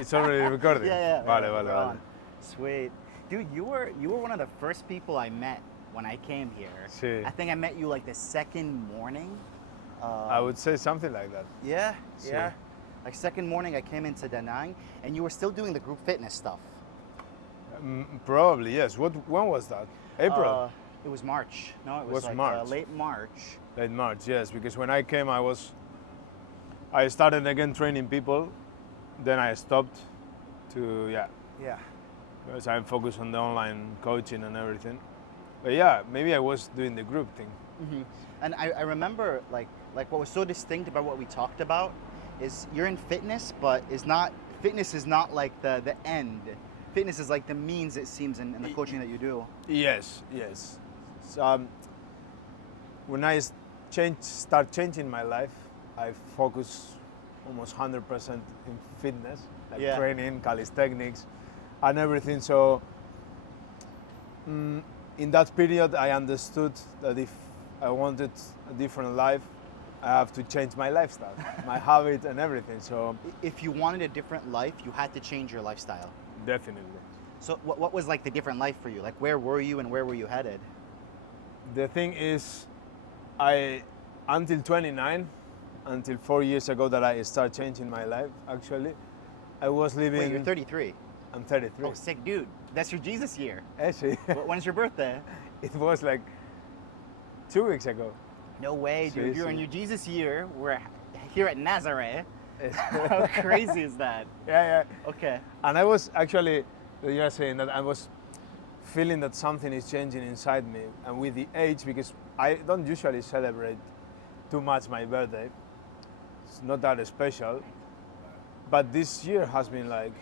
It's already recording. Yeah. Vale. Sweet. Dude, you were one of the first people I met when I came here. Sí. I think I met you like the second morning. I would say something like that. Yeah. Sí. Like second morning I came into Da Nang and you were still doing the group fitness stuff. Probably, yes. When was that? April? It was March. No, it was like March. late March. Late March, yes. Because when I came, I started again training people. Then I stopped Yeah. because I'm focused on the online coaching and everything. But yeah, maybe I was doing the group thing. Mm-hmm. And I remember like what was so distinct about what we talked about is you're in fitness, but fitness is not like the end. Fitness is like the means, it seems, in the coaching that you do. Yes. So, when I start changing my life, I focus almost 100% in fitness, like training, calisthenics, and everything. So in that period, I understood that if I wanted a different life, I have to change my lifestyle, my habit, and everything. So if you wanted a different life, you had to change your lifestyle. Definitely. So what was like the different life for you? Like where were you and where were you headed? The thing is, until 29, until 4 years ago that I started changing my life, actually, I was living... Wait, you're 33? I'm 33. Oh, sick dude. That's your Jesus year. Actually. When's your birthday? It was like 2 weeks ago. No way, dude. You're in your Jesus year. We're here at Nazareth. Yes. How crazy is that? Yeah. Okay. And I was actually, you're saying that I was feeling that something is changing inside me. And with the age, because I don't usually celebrate too much my birthday. It's not that special. But this year has been like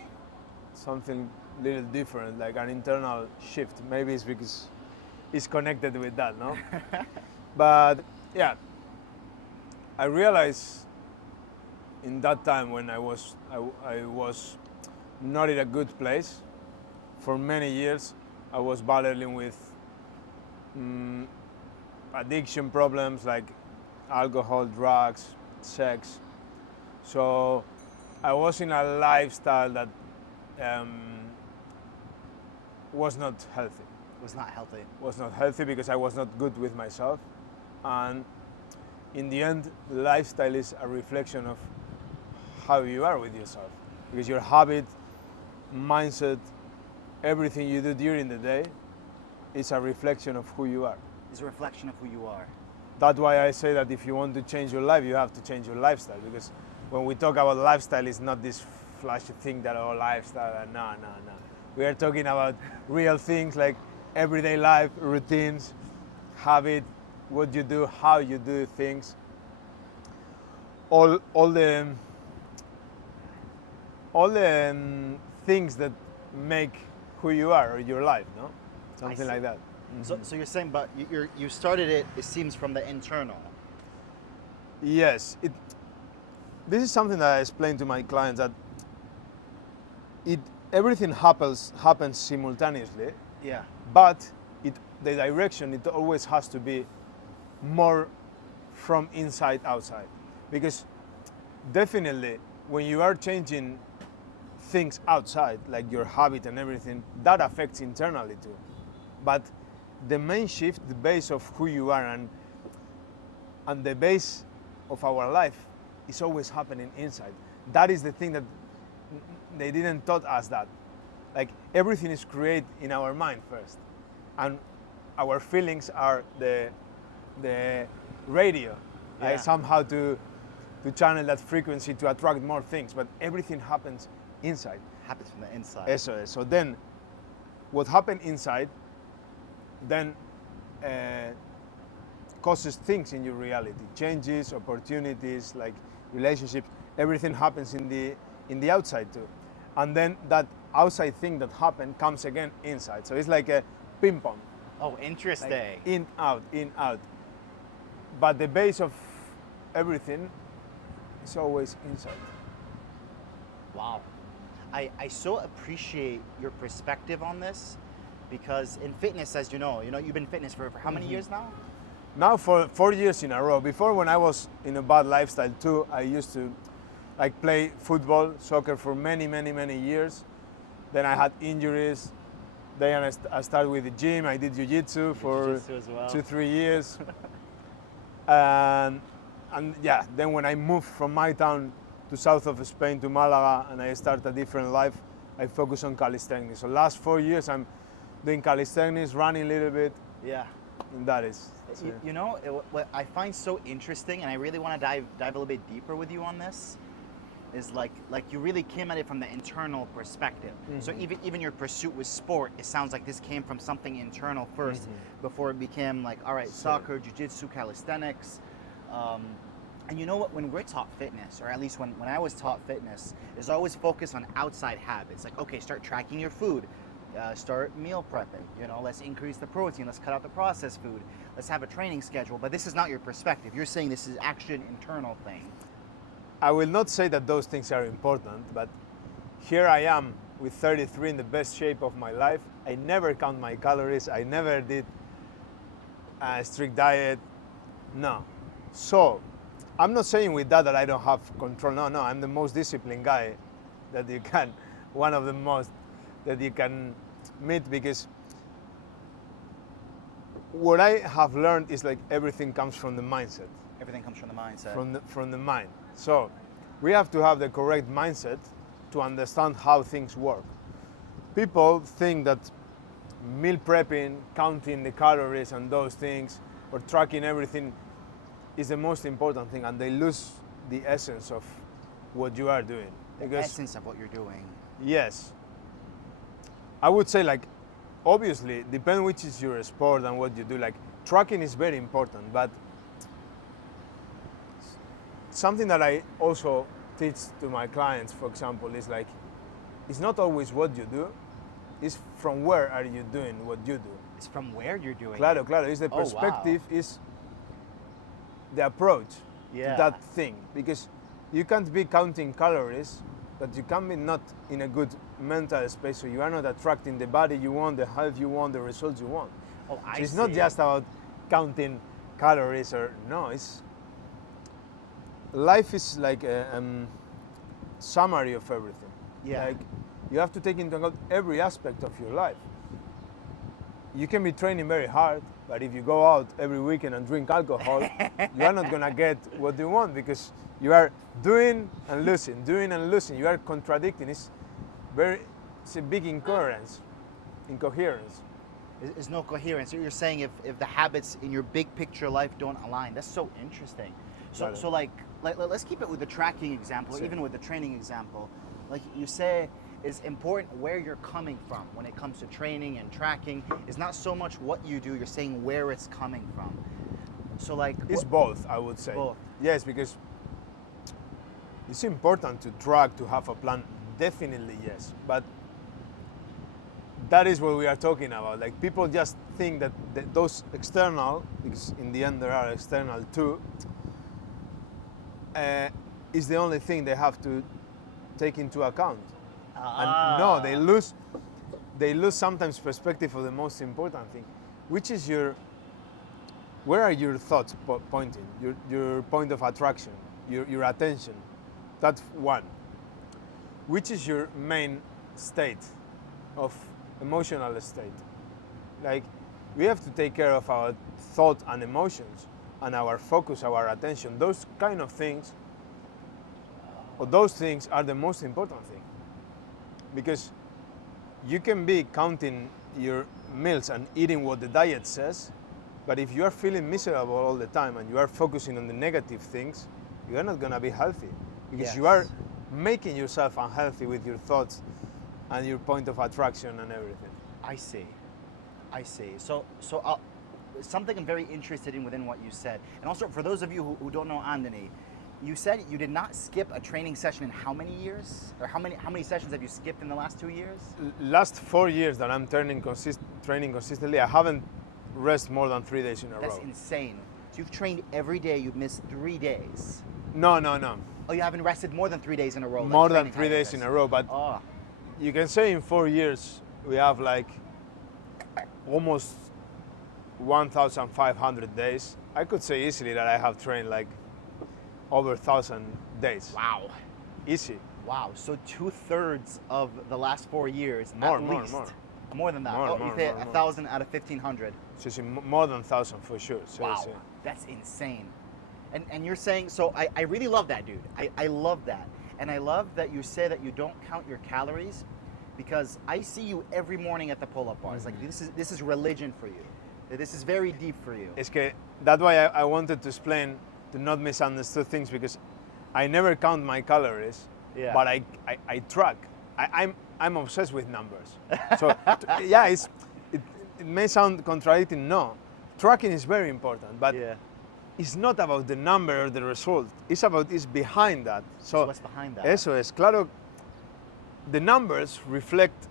something little different, like an internal shift. Maybe it's because it's connected with that, no? But yeah, I realized in that time when I was not in a good place. For many years, I was battling with addiction problems like alcohol, drugs, sex. So I was in a lifestyle that was not healthy. Was not healthy. Was not healthy because I was not good with myself. And in the end, lifestyle is a reflection of how you are with yourself. Because your habit, mindset, everything you do during the day is a reflection of who you are. It's a reflection of who you are. That's why I say that if you want to change your life, you have to change your lifestyle. Because when we talk about lifestyle, it's not this flashy thing that lifestyle. No. We are talking about real things like everyday life, routines, habit, what you do, how you do things. All the things that make who you are or your life, no? Something like that. Mm-hmm. So you're saying, but you started it seems, from the internal. Yes. This is something that I explain to my clients, that everything happens simultaneously. Yeah. But the direction, it always has to be more from inside outside. Because definitely when you are changing things outside, like your habit and everything, that affects internally too. But the main shift, the base of who you are and the base of our life is always happening inside. That is the thing that they didn't taught us that. Like everything is created in our mind first. And our feelings are the radio. Yeah. Like somehow to channel that frequency to attract more things. But everything happens inside. Happens from the inside. Eso es. So then, what happened inside, then causes things in your reality, changes, opportunities, like relationships. Everything happens in the outside too, and then that outside thing that happened comes again inside. So it's like a ping pong. Oh, interesting. Like in out. But the base of everything is always inside. Wow. I so appreciate your perspective on this, because in fitness, as you know, you've been in fitness for how many years now? Now for 4 years in a row. Before, when I was in a bad lifestyle too, I used to like play football, soccer for many, many, many years. Then I had injuries. Then I started with the gym. I did jiu-jitsu for Jiu-jitsu as well. 2-3 years. and yeah, then when I moved from my town to south of Spain to Malaga and I started a different life, I focus on calisthenics. So last 4 years I'm doing calisthenics, running a little bit, Yeah. and that is. You know, what I find so interesting, and I really want to dive a little bit deeper with you on this, is like you really came at it from the internal perspective. So even your pursuit with sport, it sounds like this came from something internal 1st before it became like, all right, soccer, jiu-jitsu, calisthenics. And you know what, when we're taught fitness, or at least when I was taught fitness, is always focus on outside habits. Like, okay, start tracking your food, start meal prepping, you know, let's increase the protein, let's cut out the processed food, let's have a training schedule. But this is not your perspective. You're saying this is actually an internal thing. I will not say that those things are important, but here I am with 33 in the best shape of my life. I never count my calories. I never did a strict diet. No. So, I'm not saying with that I don't have control. No, I'm the most disciplined guy that you can, one of the most that you can meet, because what I have learned is like everything comes from the mindset. Everything comes from the mindset. From the mind. So we have to have the correct mindset to understand how things work. People think that meal prepping, counting the calories and those things, or tracking everything is the most important thing, and they lose the essence of what you are doing. The essence of what you're doing. Yes. I would say, like, obviously, depending which is your sport and what you do, like, tracking is very important, but something that I also teach to my clients, for example, is like, it's not always what you do, it's from where are you doing what you do. It's from where you're doing Claro, it. claro, it's the Oh, perspective, wow. is the approach Yeah. to that thing. Because you can't be counting calories, but you can be not in a good mental space, so you are not attracting the body you want, the health you want, the results you want. Oh, So it's not just about counting calories, or no, it's life is like a summary of everything. Yeah. Like, you have to take into account every aspect of your life. You can be training very hard, but if you go out every weekend and drink alcohol, you are not gonna get what you want, because you are doing and losing, doing and losing. You are contradicting. It's a big incoherence. There's no coherence. You're saying if the habits in your big picture life don't align. That's so interesting. So, Got it. so like let's keep it with the tracking example, Sure. even with the training example. Like you say, it's important where you're coming from when it comes to training and tracking. It's not so much what you do, you're saying where it's coming from. So like It's both, I would say. Both. Yes, because it's important to track, to have a plan. Definitely, yes. But that is what we are talking about. Like, people just think that those external, because in the end there are external too, is the only thing they have to take into account. And no, they lose sometimes perspective of the most important thing, which is where are your thoughts pointing, your point of attraction, your attention. That's one. Which is your main state of emotional state? Like, we have to take care of our thought and emotions and our focus, our attention. Those kind of things, or those things are the most important thing. Because you can be counting your meals and eating what the diet says, but if you are feeling miserable all the time and you are focusing on the negative things, you are not going to be healthy, because you are making yourself unhealthy with your thoughts and your point of attraction and everything. I see. So something I'm very interested in within what you said, and also for those of you who don't know Andoni, you said you did not skip a training session in how many years? Or how many sessions have you skipped in the last 2 years? Last 4 years that I'm training consistently, I haven't rested more than 3 days in a row. That's insane. So you've trained every day, you've missed 3 days. No. Oh, you haven't rested more than 3 days in a row? More than 3 days in a row, but Oh, you can say in 4 years we have like almost 1,500 days. I could say easily that I have trained like over 1,000 days. wow. easy. Wow. So 2/3 of the last 4 years, More, at more, least. more. More than that. More, oh, more, you say more, more. 1,000 out of 1,500. So it's more than 1,000 for sure. So Wow, it's, that's insane. And you're saying, so I really love that, dude. I love that. And I love that you say that you don't count your calories, because I see you every morning at the pull-up bars. Like this is religion for you. This is very deep for you. It's que that's why I wanted to explain to not misunderstood things, because I never count my calories, Yeah. but I track. I'm obsessed with numbers. So yeah, it may sound contradicting. No, tracking is very important, but Yeah. it's not about the number or the result. It's behind that. So what's behind that? Eso es. Claro, the numbers reflect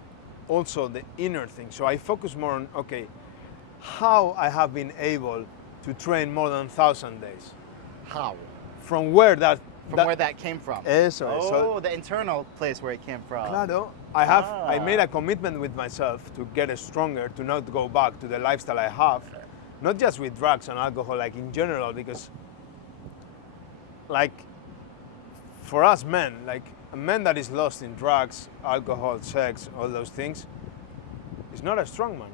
also the inner thing. So I focus more on, okay, how I have been able to train more than 1,000 days. How? From where that... Where that came from. Eso es. Oh, So, the internal place where it came from. claro, I made a commitment with myself to get stronger, to not go back to the lifestyle I have, not just with drugs and alcohol, like in general, because like for us men, like a man that is lost in drugs, alcohol, sex, all those things, is not a strong man.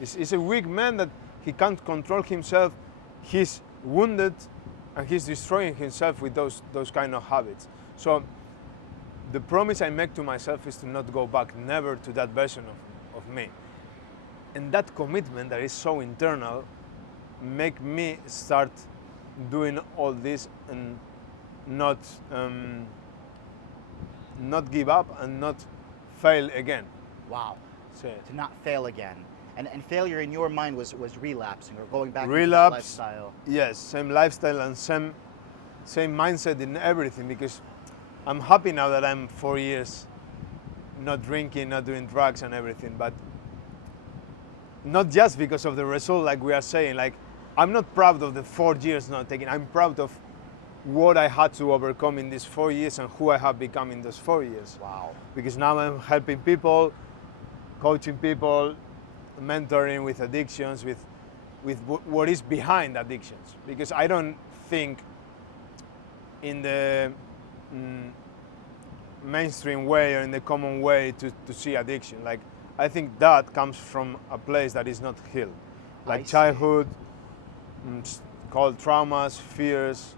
It's a weak man that he can't control himself, he's wounded, and he's destroying himself with those kind of habits. So the promise I make to myself is to not go back, never to that version of me. And that commitment that is so internal make me start doing all this and not give up and not fail again. Wow. So, To not fail again. And failure in your mind was relapsing or going back to relapse, lifestyle. yes, same lifestyle and same mindset in everything, because I'm happy now that I'm 4 years not drinking, not doing drugs and everything, but not just because of the result, like we are saying. Like, I'm not proud of the 4 years not taking. I'm proud of what I had to overcome in these 4 years and who I have become in those 4 years. Wow. Because now I'm helping people, coaching people, mentoring with addictions, with what is behind addictions. Because I don't think in the mainstream way or in the common way to see addiction. Like, I think that comes from a place that is not healed. Like childhood, called traumas, fears,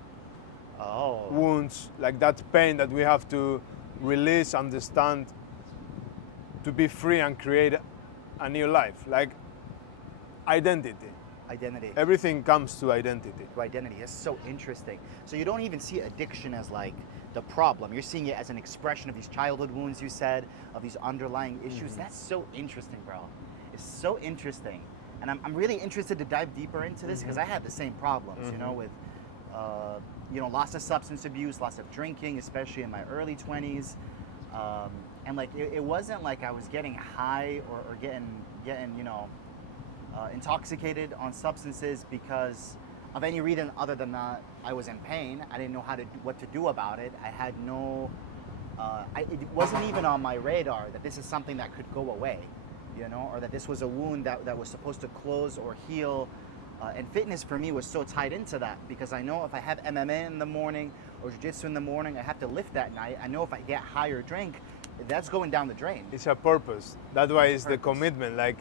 wounds, like that pain that we have to release, understand, to be free and create a new life. Like identity. Identity. Everything comes to identity. To identity. It's so interesting. So you don't even see addiction as like the problem. You're seeing it as an expression of these childhood wounds, you said, of these underlying issues. That's so interesting, bro. It's so interesting. And I'm really interested to dive deeper into this, because I had the same problems, you know, with lots of substance abuse, lots of drinking, especially in my early 20s. And like it wasn't like I was getting high or getting intoxicated on substances because of any reason other than that I was in pain. I didn't know what to do about it. I had no, it wasn't even on my radar that this is something that could go away, or that this was a wound that was supposed to close or heal. And fitness for me was so tied into that, because I know if I have MMA in the morning or jiu-jitsu in the morning, I have to lift that night. I know if I get high or drink, that's going down the drain. It's a purpose. That's why it's the commitment. Like,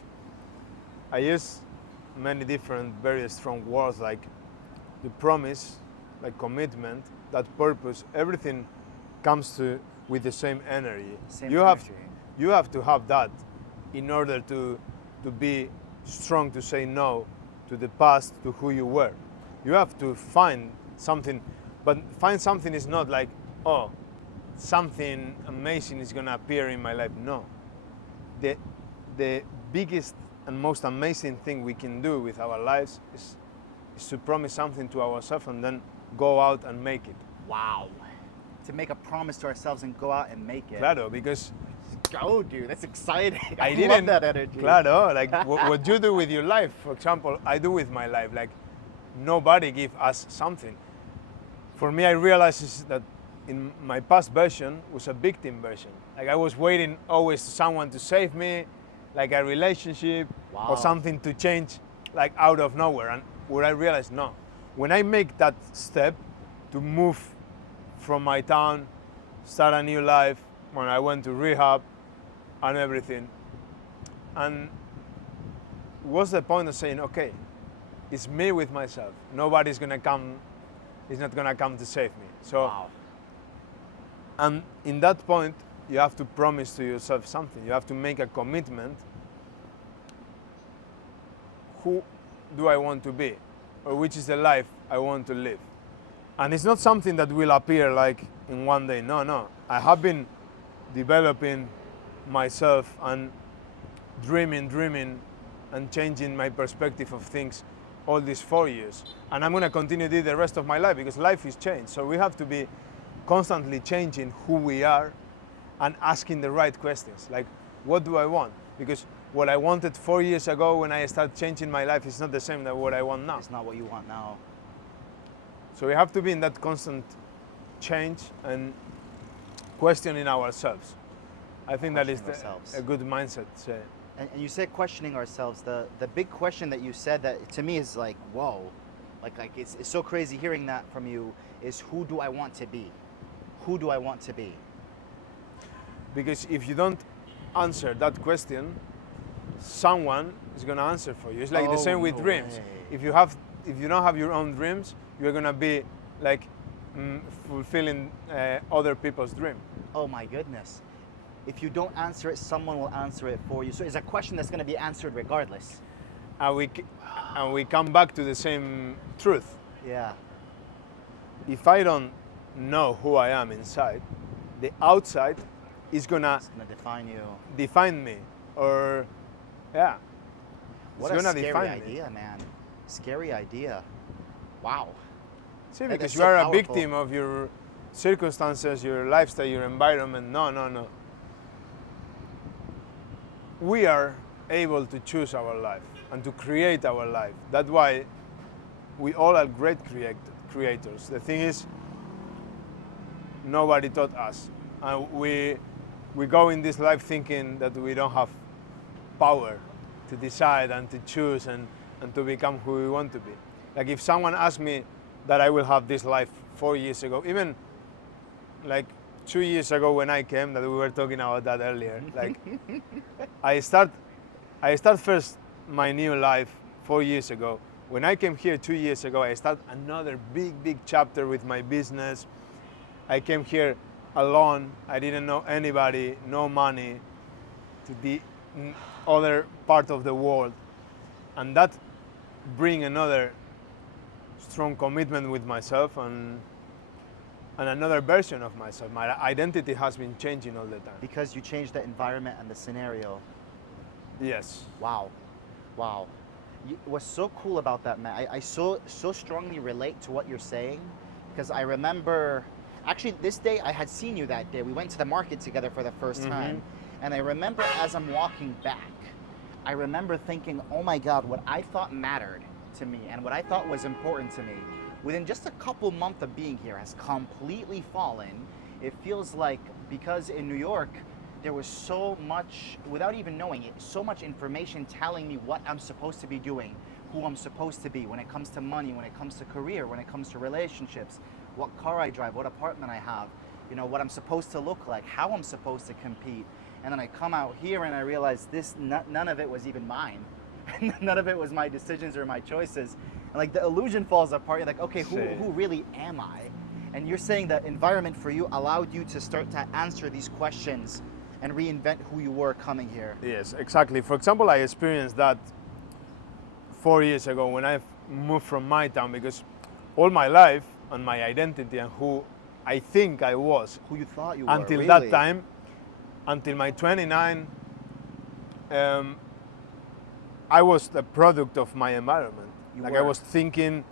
I use many different, very strong words, like the promise, like commitment, that purpose. Everything comes with the same energy. You have to have that in order to be strong, to say no to the past, to who you were. You have to find something, but find something is not like, oh, something amazing is gonna appear in my life. No. The biggest and most amazing thing we can do with our lives is to promise something to ourselves and then go out and make it. Wow. To make a promise to ourselves and go out and make it. Claro, because go, dude. That's exciting. I love that energy. Claro, like what you do with your life, for example, I do with my life. Like, nobody give us something. For me, I realized that in my past version was a victim version. Like, I was waiting always someone to save me, like a relationship or something to change, like out of nowhere. And what I realized, no. When I make that step to move from my town start a new life, when I went to rehab and everything. And what's the point of saying, okay, it's me with myself. Nobody's gonna come, is not gonna come to save me. So, Wow. and in that point, you have to promise to yourself something. You have to make a commitment. Who do I want to be? Or which is the life I want to live? And it's not something that will appear like in one day. No. I have been developing myself and dreaming and changing my perspective of things all these 4 years. And I'm going to continue to do the rest of my life because life is changed. So we have to be constantly changing who we are and asking the right questions. Like, what do I want? Because what I wanted 4 years ago when I started changing my life is not the same as what I want now. It's not what you want now. So we have to be in that constant change and questioning ourselves. I think that is a good mindset. So. And you said questioning ourselves. The big question that you said that to me is like, whoa, like it's so crazy hearing that from you is, who do I want to be? Who do I want to be? Because if you don't answer that question, someone is going to answer for you. It's like the same with dreams. If you don't have your own dreams, you're going to be like fulfilling other people's dream. Oh my goodness. If you don't answer it, someone will answer it for you. So it's a question that's going to be answered regardless. And we come back to the same truth. Yeah. If I don't know who I am inside, the outside is gonna define you. Define me, or yeah. What a scary idea, man. Scary idea. Wow. See, because you are a victim of your circumstances, your lifestyle, your environment. No. We are able to choose our life and to create our life. That's why we all are great creators. The thing is, nobody taught us. And we go in this life thinking that we don't have power to decide and to choose and to become who we want to be. Like if someone asked me that I will have this life 4 years ago, even like 2 years ago when I came, that we were talking about that earlier, like I start first my new life 4 years ago. When I came here 2 years ago, I start another big chapter with my business. I came here alone. I didn't know anybody, no money, to the other part of the world. And that bring another strong commitment with myself and another version of myself. My identity has been changing all the time. Because you changed the environment and the scenario. Yes. Wow. What's so cool about that, man, I so strongly relate to what you're saying, because I remember, actually this day I had seen you that day. We went to the market together for the first time, and I remember as I'm walking back, I remember thinking, oh my God, what I thought mattered to me and what I thought was important to me, within just a couple months of being here, has completely fallen. It feels like, because in New York, there was so much, without even knowing it, so much information telling me what I'm supposed to be doing, who I'm supposed to be when it comes to money, when it comes to career, when it comes to relationships, what car I drive, what apartment I have, you know, what I'm supposed to look like, how I'm supposed to compete. And then I come out here and I realize none of it was even mine. None of it was my decisions or my choices. And like the illusion falls apart. You're like, okay, who really am I? And you're saying that environment for you allowed you to start to answer these questions and reinvent who you were coming here. Yes, exactly. For example, I experienced that 4 years ago when I moved from my town, because all my life and my identity and who I think I was, who you thought you until were, that time, until my 29, I was the product of my environment. I was thinking,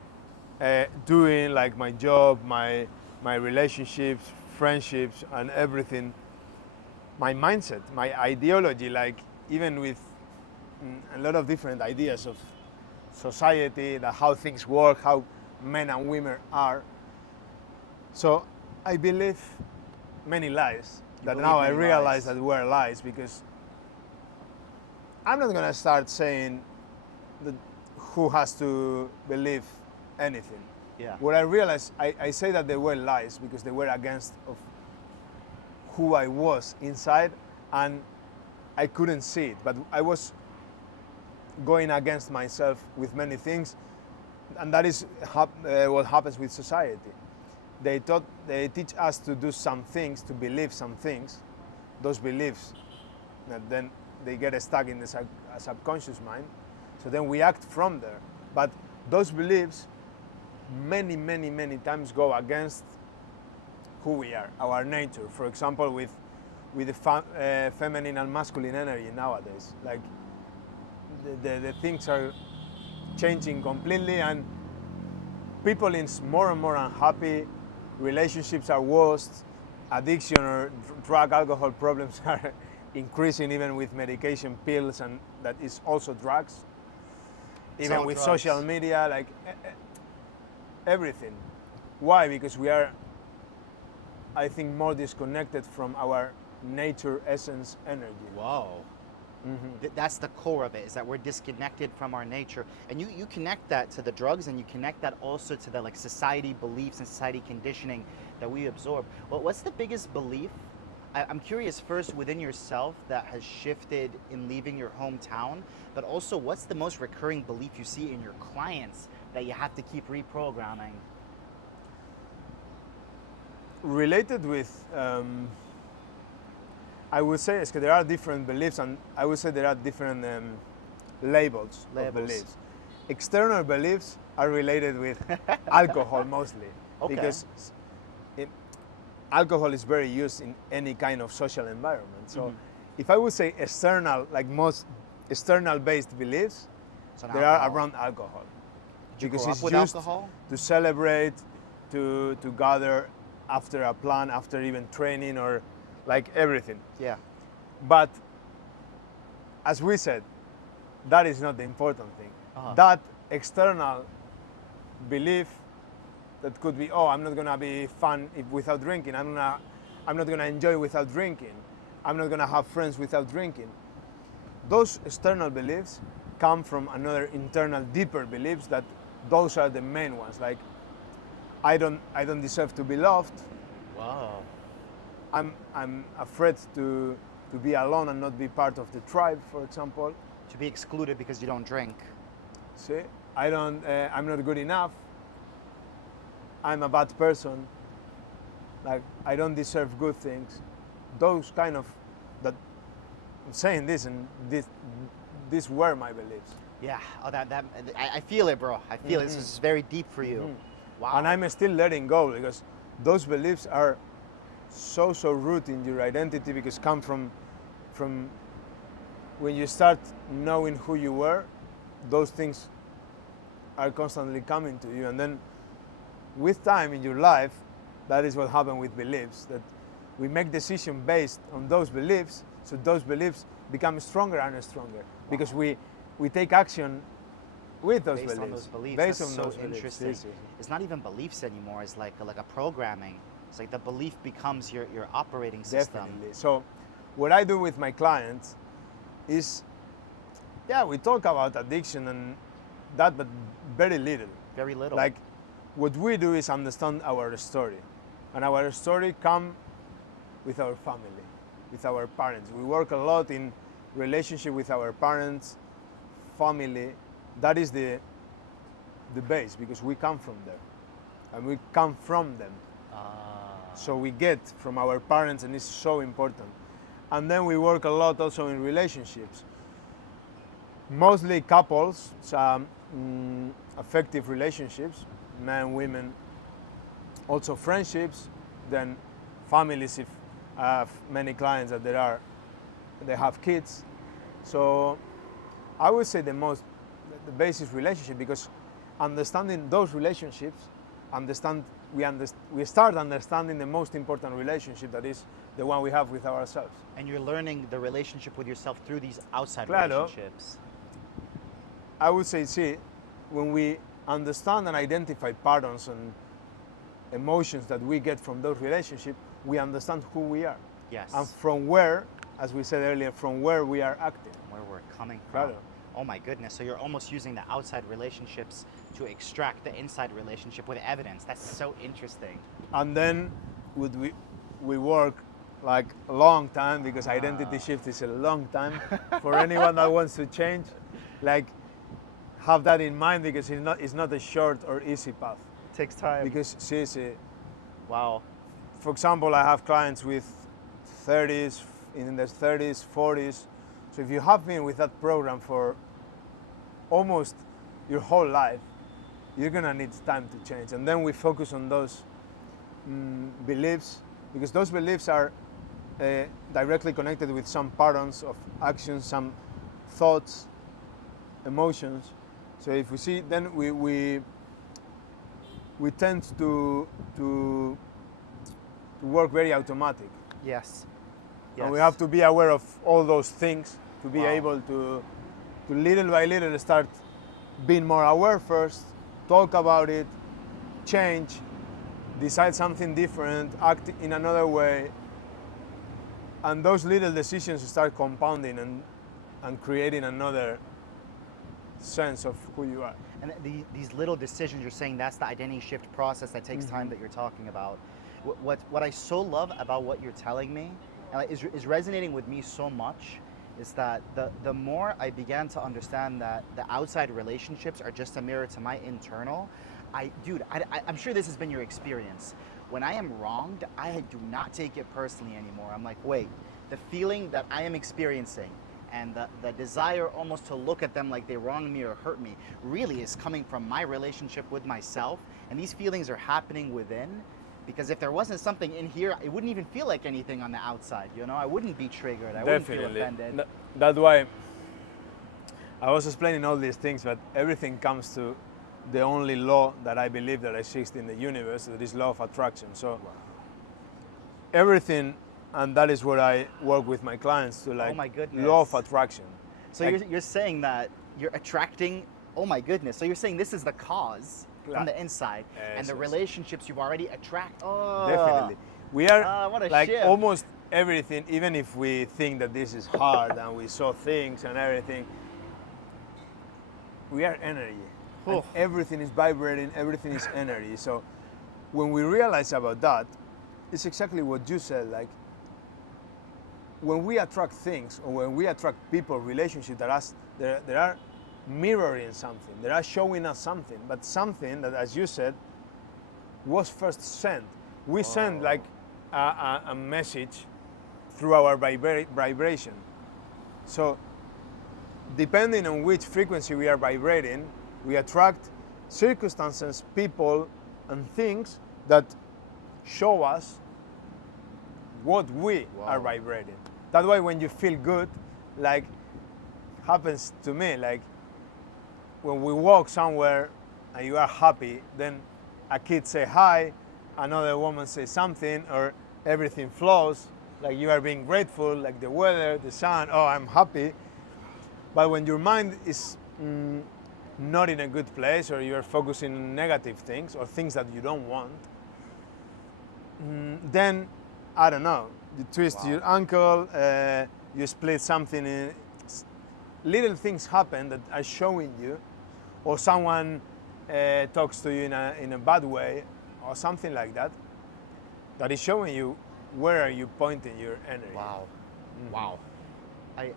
doing like my job, my relationships, friendships, and everything. My mindset, my ideology, like even with a lot of different ideas of society, that how things work, how men and women are. So I believe many lies that now I realize that were lies, because I'm not gonna start saying that who has to believe anything. Yeah. What I realized, I say that they were lies because they were against of who I was inside, and I couldn't see it, but I was going against myself with many things, and that is what happens with society. They teach us to do some things, to believe some things. Those beliefs, then they get stuck in the subconscious mind. So then we act from there. But those beliefs many, many, many times go against who we are, our nature. For example, with the feminine and masculine energy nowadays. Like the things are changing completely, and people is more and more unhappy, relationships are worse, addiction or drug alcohol problems are increasing, even with medication, pills, and that is also drugs. Even with drugs. social media, like everything. Why? Because we are, I think, more disconnected from our nature, essence, energy. Whoa. That's the core of it, is that we're disconnected from our nature. And you connect that to the drugs, and you connect that also to the like society beliefs and society conditioning that we absorb. Well, what's the biggest belief? I'm curious first within yourself that has shifted in leaving your hometown, but also what's the most recurring belief you see in your clients that you have to keep reprogramming? Related with, I would say, there are different beliefs, and I would say there are different labels of beliefs. External beliefs are related with alcohol mostly, Okay. because alcohol is very used in any kind of social environment. So if I would say external, like most external based beliefs, So they are around alcohol. Did you Because grow it's up with used alcohol? to celebrate, to gather after a plan, after even training, or like everything. Yeah. But as we said, that is not the important thing. Uh-huh. That external belief that could be, oh, I'm not gonna be fun without drinking. I'm not gonna enjoy without drinking. I'm not gonna have friends without drinking. Those external beliefs come from another internal, deeper beliefs that those are the main ones. Like, I don't deserve to be loved. Wow. I'm afraid to be alone and not be part of the tribe, for example. To be excluded because you don't drink. See, I'm not good enough. I'm a bad person. Like, I don't deserve good things. Those kind of, that I'm saying this, and these were my beliefs. Yeah. Oh, I feel it, bro. I feel it. This is very deep for you. Wow. And I'm still letting go, because those beliefs are so rooted in your identity, because come from when you start knowing who you were, those things are constantly coming to you. And then with time in your life, that is what happened with beliefs, that we make decisions based on those beliefs, so those beliefs become stronger and stronger, because we take action with those based beliefs. on those beliefs. Based That's on so those beliefs. interesting. Yes, yes. It's not even beliefs anymore. It's like a programming. It's like the belief becomes your operating system. Definitely. So what I do with my clients is, yeah, we talk about addiction and that, but very little. Very little. Like, what we do is understand our story, and our story come with our family, with our parents. We work a lot in relationship with our parents, family. That is the base, because we come from there, and we come from them. So we get from our parents, and it's so important. And then we work a lot also in relationships. Mostly couples, some affective relationships, men, women, also friendships, then families, if I have many clients that they have kids. So I would say the basic relationship, because understanding those relationships, we start understanding the most important relationship, that is the one we have with ourselves. And you're learning the relationship with yourself through these outside Claro. relationships. I would say, see, when we understand and identify patterns and emotions that we get from those relationships, we understand who we are. Yes. And from where, as we said earlier, from where we are acting. Where we're coming from. Claro. Oh my goodness. So you're almost using the outside relationships to extract the inside relationship with evidence. That's so interesting. And then we work like a long time, because identity shift is a long time for anyone that wants to change. Like, have that in mind, because it's not a short or easy path. Takes time. Because seriously, Wow. for example, I have clients with 30s, in their 30s, 40s. So if you have been with that program for almost your whole life, you're gonna need time to change. And then we focus on those beliefs, because those beliefs are directly connected with some patterns of actions, some thoughts, emotions. So if we see, then we tend to work very automatic. Yes. And we have to be aware of all those things to be Wow. able to little by little start being more aware first, talk about it, change, decide something different, act in another way. And those little decisions start compounding and creating another sense of who you are. And these little decisions, you're saying that's the identity shift process that takes time that you're talking about. What I so love about what you're telling me, and like, is resonating with me so much, is that the more I began to understand that the outside relationships are just a mirror to my internal, I'm sure this has been your experience. When I am wronged, I do not take it personally anymore. I'm like, wait, the feeling that I am experiencing and the desire almost to look at them like they wronged me or hurt me really is coming from my relationship with myself. And these feelings are happening within, because if there wasn't something in here, it wouldn't even feel like anything on the outside, you know? I wouldn't be triggered, I wouldn't feel offended. That's why I was explaining all these things, but everything comes to the only law that I believe that exists in the universe, that is law of attraction. So everything, and that is what I work with my clients to, like, oh my goodness. law of attraction. So Like, you're saying that you're attracting, oh my goodness, so you're saying this is the cause from the inside, and the yes. relationships you've already attract. Oh, definitely. We are what a like shift. almost everything, even if we think that this is hard and we saw things and everything, we are energy. And Oh. everything is vibrating, everything is energy. So when we realize about that, it's exactly what you said. Like, when we attract things, or when we attract people, relationships that are mirroring something, they are showing us something, but something that, as you said, was first sent. We send like a message through our vibration. So depending on which frequency we are vibrating, we attract circumstances, people, and things that show us what we are vibrating. That's why when you feel good, like happens to me, like when we walk somewhere and you are happy, then a kid say hi, another woman say something, or everything flows, like you are being grateful, like the weather, the sun, oh, I'm happy. But when your mind is not in a good place, or you're focusing on negative things or things that you don't want, then, I don't know, you twist your ankle, you split something, little things happen that are showing you, or someone talks to you in a bad way, or something like that, that is showing you where are you pointing your energy. Wow. Wow. I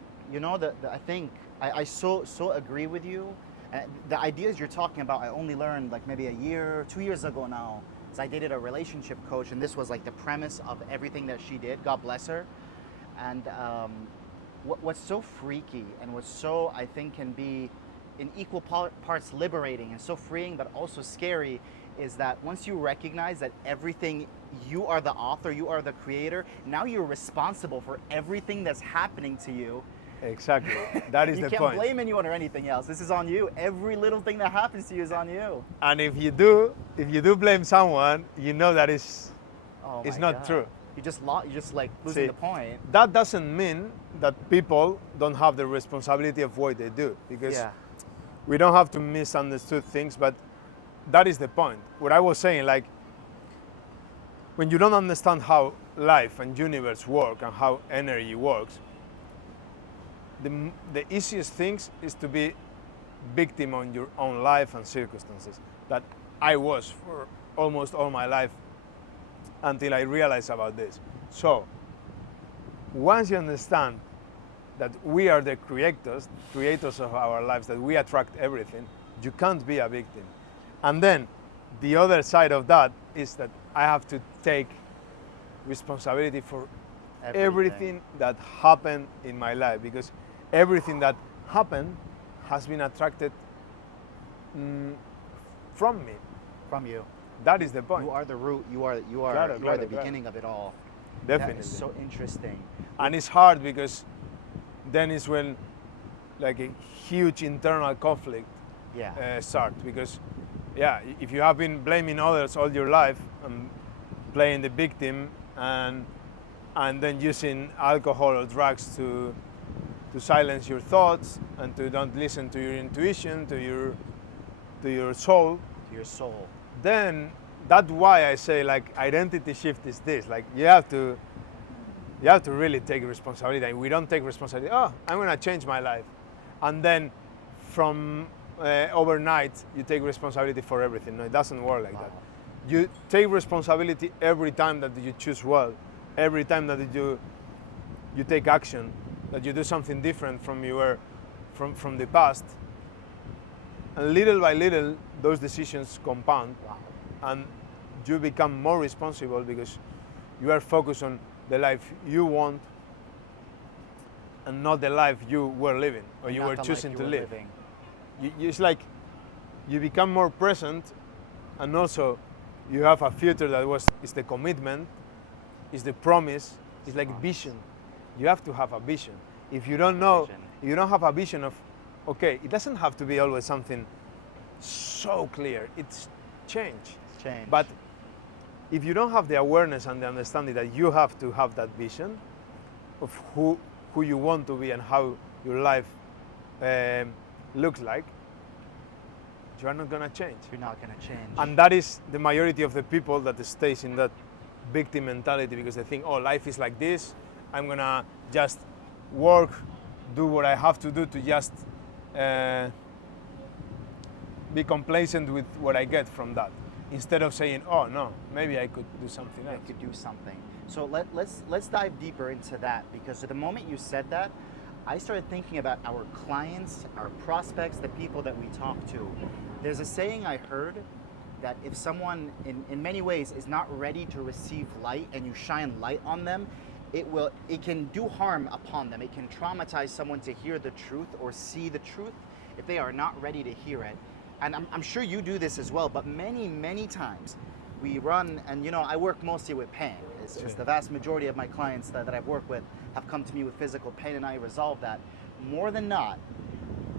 think I so agree with you. The ideas you're talking about, I only learned like maybe a year, 2 years ago now. So I dated a relationship coach, and this was like the premise of everything that she did. God bless her. And what's so freaky, and what's so, I think, can be in equal parts liberating and so freeing, but also scary, is that once you recognize that everything, you are the author, you are the creator, now you're responsible for everything that's happening to you. Exactly, that is the point. You can't blame anyone or anything else. This is on you. Every little thing that happens to you is on you. And if you do blame someone, you know that it's my not God. true. You just like losing See, the point. That doesn't mean that people don't have the responsibility of what they do, because we don't have to misunderstand things, but that is the point. What I was saying, like, when you don't understand how life and universe work and how energy works, the easiest things is to be victim on your own life and circumstances, that I was for almost all my life until I realized about this. So once you understand that we are the creators of our lives, that we attract everything, you can't be a victim. And then the other side of that is that I have to take responsibility for everything that happened in my life, because everything that happened has been attracted from me. From you. That is the point. You are the root. You are Claro, the beginning of it all. Definitely. That is so interesting. And it's hard because then is when like a huge internal conflict starts, because if you have been blaming others all your life and playing the victim and then using alcohol or drugs to silence your thoughts and to don't listen to your intuition, to your soul, then that's why I say like identity shift is this. Like you have to really take responsibility. We don't take responsibility. Oh, I'm gonna change my life, and then from overnight you take responsibility for everything. No, it doesn't work like that. You take responsibility every time that you choose well, every time that you take action, that you do something different from from the past, and little by little those decisions compound. And you become more responsible because you are focused on the life you want and not the life you were living or you were choosing to live. It's like you become more present, and also you have a future that is the commitment, is the promise, it's like vision. You have to have a vision. If you don't know, if you don't have a vision of, okay, it doesn't have to be always something so clear. It's change. But if you don't have the awareness and the understanding that you have to have that vision of who you want to be and how your life looks like, you are not going to change. You're not going to change. And that is the majority of the people that stays in that victim mentality, because they think, oh, life is like this. I'm going to just work, do what I have to do to just be complacent with what I get from that, instead of saying, oh no, maybe I could do something else. I could do something. So let's dive deeper into that, because at the moment you said that, I started thinking about our clients, our prospects, the people that we talk to. There's a saying I heard that if someone in many ways is not ready to receive light and you shine light on them, it can do harm upon them. It can traumatize someone to hear the truth or see the truth if they are not ready to hear it. And I'm sure you do this as well, but many times we run, and I work mostly with pain. It's the vast majority of my clients that I've worked with have come to me with physical pain, and I resolve that. More than not,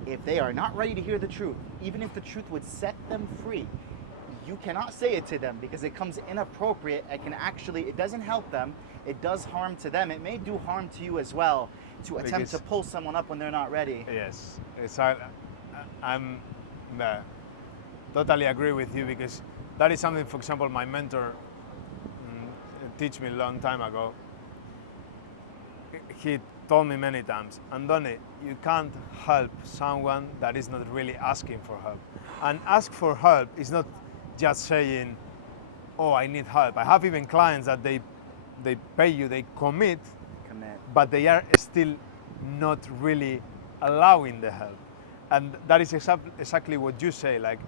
if they are not ready to hear the truth, even if the truth would set them free, you cannot say it to them because it comes inappropriate. It doesn't help them. It does harm to them. It may do harm to you as well to attempt to pull someone up when they're not ready. Yes, I'm totally agree with you, because that is something, for example, my mentor teach me a long time ago. He told me many times, Andoni, you can't help someone that is not really asking for help. And ask for help is not just saying, oh, I need help. I have even clients that they pay you, they commit, but they are still not really allowing the help. And that is exactly what you say. Like,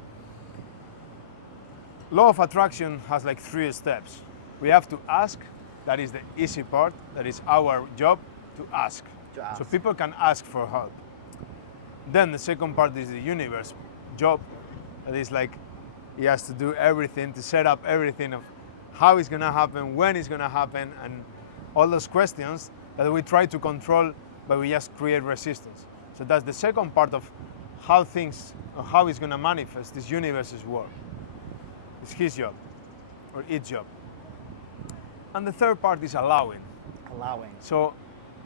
law of attraction has like 3 steps. We have to ask. That is the easy part. That is our job, to ask. So people can ask for help. Then the second part is the universe job. That is like, he has to do everything, to set up everything of how it's going to happen, when it's going to happen, and all those questions that we try to control, but we just create resistance. So that's the second part of how it's going to manifest this universe's work. It's his job, or its job. And the third part is allowing. So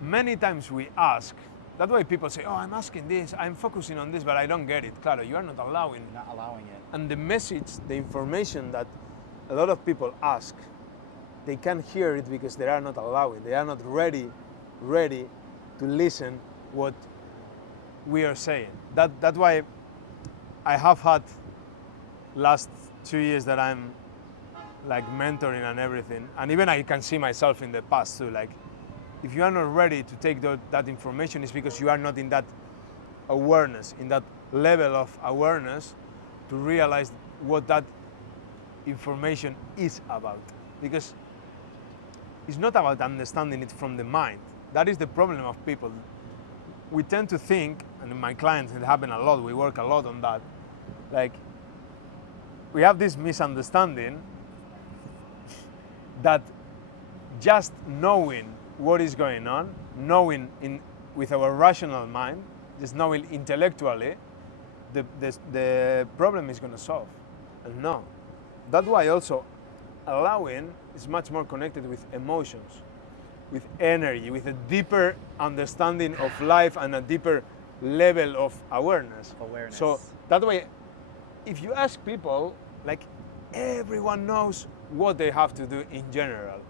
many times we ask, that's why people say, oh, I'm asking this, I'm focusing on this, but I don't get it. Claro, you are not allowing. Not allowing it. And the message, the information that a lot of people ask, they can't hear it because they are not allowing. They are not ready to listen what we are saying. That's why I have had last 2 years that I'm like mentoring and everything, and even I can see myself in the past too. Like if you are not ready to take that information, it's because you are not in that awareness, in that level of awareness to realize what that information is about. Because it's not about understanding it from the mind. That is the problem of people. We tend to think, and in my clients it happens a lot, we work a lot on that, like we have this misunderstanding that just knowing what is going on, knowing with our rational mind, just knowing intellectually, the problem is going to solve. And no. That's why also allowing is much more connected with emotions, with energy, with a deeper understanding of life and a deeper level of awareness. So that way, if you ask people, like everyone knows what they have to do in general.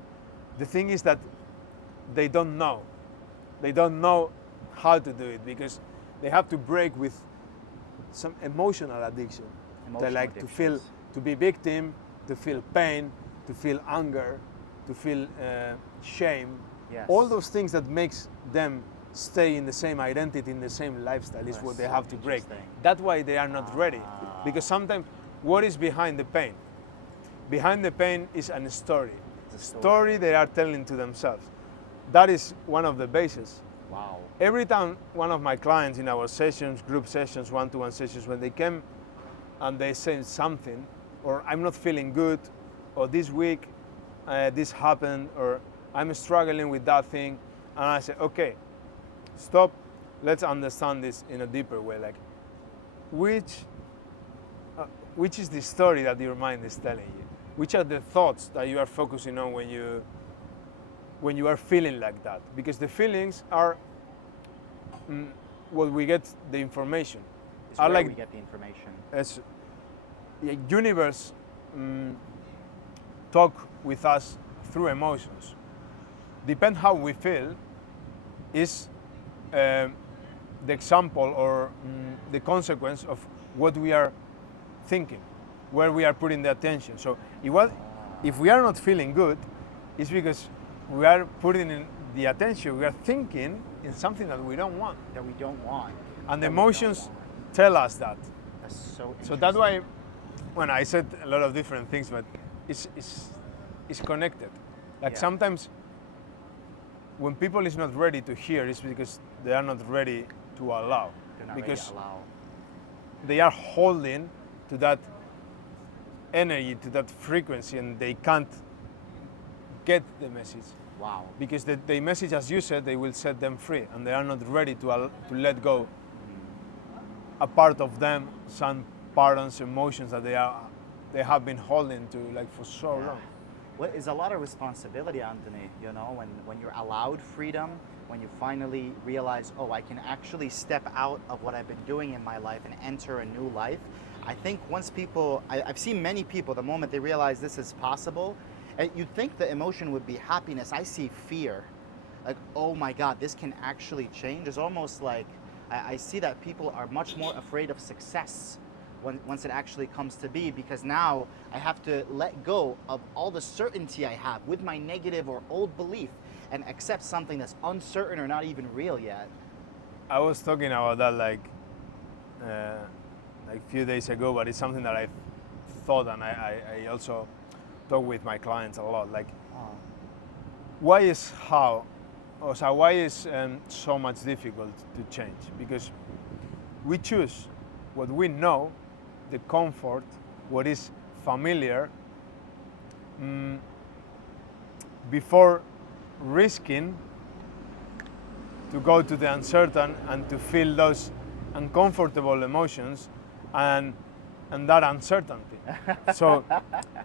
The thing is that they don't know. They don't know how to do it because they have to break with some emotional addiction. They like to feel, to be victim, to feel pain, to feel anger, to feel shame. Yes. All those things that makes them stay in the same identity, in the same lifestyle is what they have to break. That's why they are not ready. Because sometimes, what is behind the pain? Behind the pain is a story. Story they are telling to themselves. That is one of the bases. Wow. Every time one of my clients in our sessions, group sessions, one-to-one sessions, when they came and they say something, or I'm not feeling good, or this week this happened, or I'm struggling with that thing, and I say, okay, stop, let's understand this in a deeper way. Like, which is the story that your mind is telling you? Which are the thoughts that you are focusing on when you are feeling like that? Because the feelings are what we get the information. It's where we get the information. As the universe talk with us through emotions. Depend how we feel is the example or the consequence of what we are thinking, where we are putting the attention. So if we are not feeling good, it's because we are putting in the attention, we are thinking in something that we don't want. That we don't want. And the emotions tell us that. That's so interesting. So that's why when I said a lot of different things, but it's connected. Like sometimes when people is not ready to hear, it's because they are not ready to allow. They're not because ready to allow. They are holding to that energy, to that frequency, and they can't get the message. Wow. Because the message, as you said, they will set them free, and they are not ready to let go a part of them, some patterns, emotions that they have been holding to like for so long. Well, it's a lot of responsibility, Andoni, you know, when you're allowed freedom, when you finally realize, oh, I can actually step out of what I've been doing in my life and enter a new life. I think once people, I've seen many people, the moment they realize this is possible, and you'd think the emotion would be happiness. I see fear. Like, oh my God, this can actually change. It's almost like I see that people are much more afraid of success once it actually comes to be, because now I have to let go of all the certainty I have with my negative or old belief and accept something that's uncertain or not even real yet. I was talking about that like a few days ago, but it's something that I thought, and I also talk with my clients a lot. Like, why is so much difficult to change? Because we choose what we know, the comfort, what is familiar, before risking to go to the uncertain and to feel those uncomfortable emotions and that uncertainty. So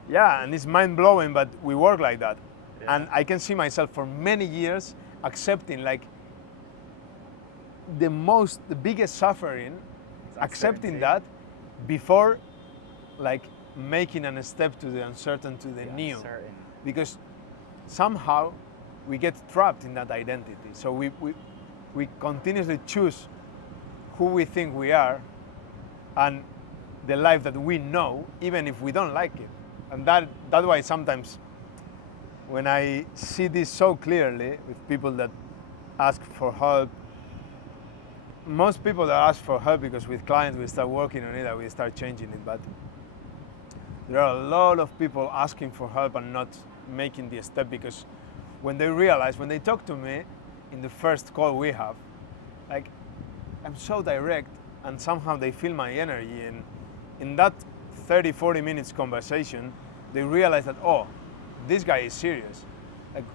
yeah, and it's mind-blowing, but we work like that. Yeah. And I can see myself for many years accepting like the biggest suffering, accepting that before like making a step to the uncertain, to the new. Uncertain. Because somehow we get trapped in that identity. So we continuously choose who we think we are and the life that we know, even if we don't like it. And that's why sometimes when I see this so clearly with people that ask for help, most people that ask for help, because with clients we start working on it and we start changing it, but there are a lot of people asking for help and not making the step, because when they realize, when they talk to me in the first call we have, like, I'm so direct and somehow they feel my energy, and in that 30-40 minutes conversation they realize that, oh, this guy is serious. Like,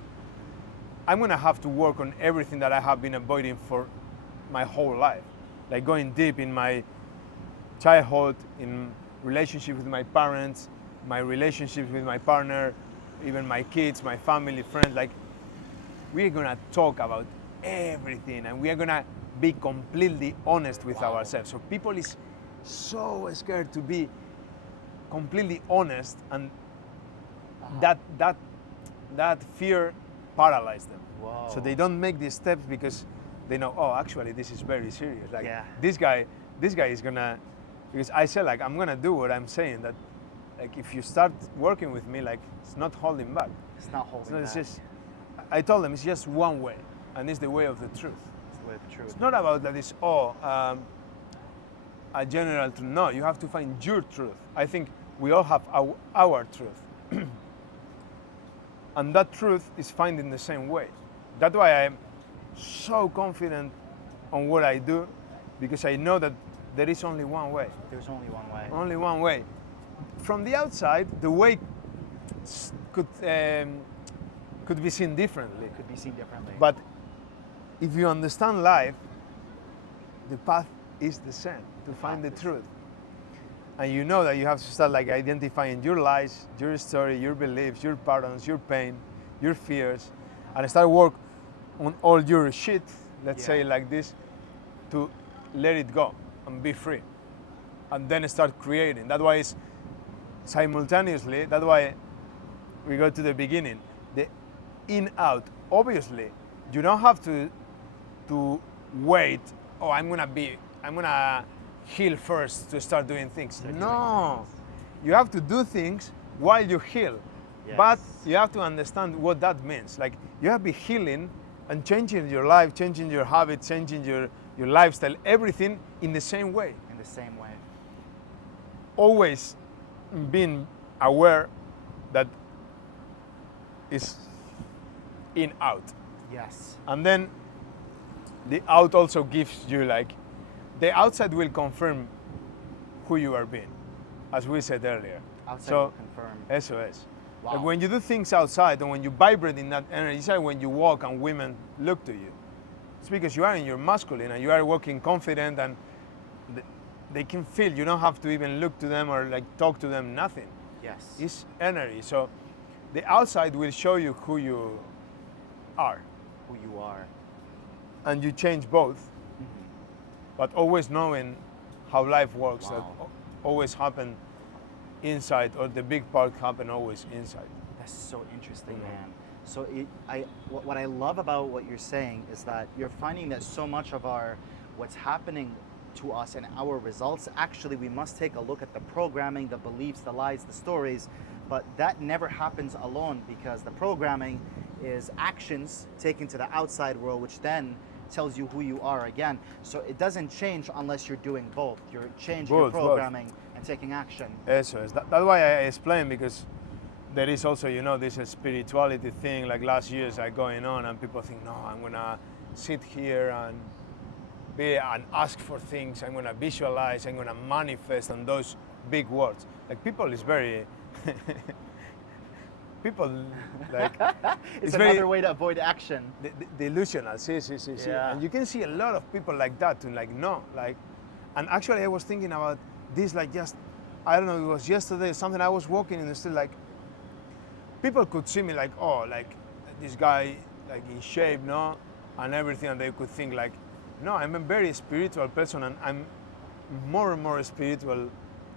I'm gonna have to work on everything that I have been avoiding for my whole life, like going deep in my childhood, in relationship with my parents, my relationships with my partner, even my kids, my family, friends. Like, we're gonna talk about everything and we are gonna be completely honest with ourselves. So people is so scared to be completely honest, and that fear paralyzes them. Whoa. So they don't make these steps because they know, oh, actually this is very serious. Like, Yeah. this guy is gonna, because I said, like, I'm gonna do what I'm saying, that like if you start working with me, like, it's not holding back. It's not holding It's back. just, I told them it's just one way, and it's the way of the truth. It's the way of the truth. It's not about that it's a general truth. No, you have to find your truth. I think we all have our truth. And that truth is finding the same way. That's why I'm so confident on what I do, because I know that there is only one way. There's only one way. Only one way. From the outside, the way could be seen differently. It could be seen differently. But if you understand life, the path is the same to find the truth. And you know that you have to start, like, identifying your lies, your story, your beliefs, your patterns, your pain, your fears, and start work on all your shit, let's say like this, to let it go and be free. And then start creating. That's why it's simultaneously, that's why we go to the beginning, the in-out. Obviously, you don't have to wait, oh, I'm gonna heal first to start doing things. No, you have to do things while you heal. Yes. But you have to understand what that means. Like, you have to be healing and changing your life, changing your habits, changing your lifestyle, everything in the same way. In the same way. Always being aware that it's in out. Yes. And then the out also gives you, like, the outside will confirm who you are being, as we said earlier. Outside will confirm. SOS. Wow. Like, when you do things outside and when you vibrate in that energy, it's like when you walk and women look to you. It's because you are in your masculine and you are walking confident, and they can feel. You don't have to even look to them or like talk to them, nothing. Yes. It's energy. So the outside will show you who you are. Who you are. And you change both, but always knowing how life works. Wow. That always happen inside, or the big part happen always inside. That's so interesting, man. So what I love about what you're saying is that you're finding that so much of what's happening to us and our results, actually we must take a look at the programming, the beliefs, the lies, the stories, but that never happens alone, because the programming is actions taken to the outside world, which then tells you who you are again. So it doesn't change unless you're doing both. You're changing your programming and taking action. Eso es. That's why I explain, because there is also, this spirituality thing, like last year's like going on, and people think, no, I'm gonna sit here and ask for things, I'm gonna visualize, I'm gonna manifest, and those big words. Like, people is very people, like, it's another way to avoid action. Delusional, sí. Yeah. And you can see a lot of people like that too, like, no, like, and actually I was thinking about this, like, just, I don't know, it was yesterday, something, I was walking in the street, like, people could see me like, oh, like, this guy, like, in shape, no, and everything, and they could think like, no, I'm a very spiritual person, and I'm more and more spiritual,